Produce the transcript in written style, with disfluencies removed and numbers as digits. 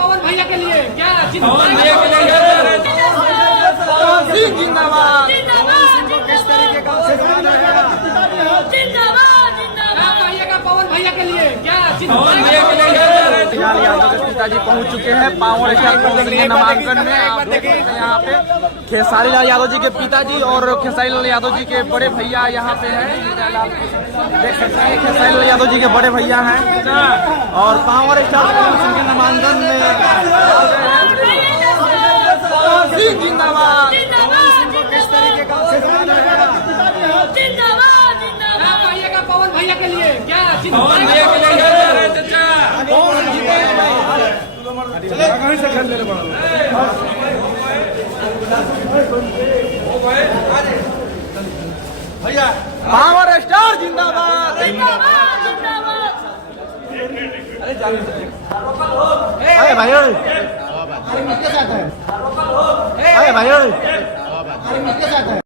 पवन भैया के लिए क्या पवन भैया के लिए जिंदाबाद किस तरीके का पवन भैया के लिए क्या पवन भैया के लिए यादव के पिताजी पहुंच चुके हैं पावर स्टार पहुंचने नामांकन में। आप देख सकते हैं यहाँ पे खेसारी लाल यादव जी के पिताजी और खेसारी लाल यादव जी के बड़े भैया यहाँ पे हैं। देख सकते हैं खेसारी लाल यादव जी के बड़े भैया हैं और पावर स्टार पहुंचने नामांकन में जिंदाबाद किस तरीके का पवन भैया के लिए क्या पवन भैया के लिए पावर स्टार जिंदाबाद। अरे भाई अरे भाई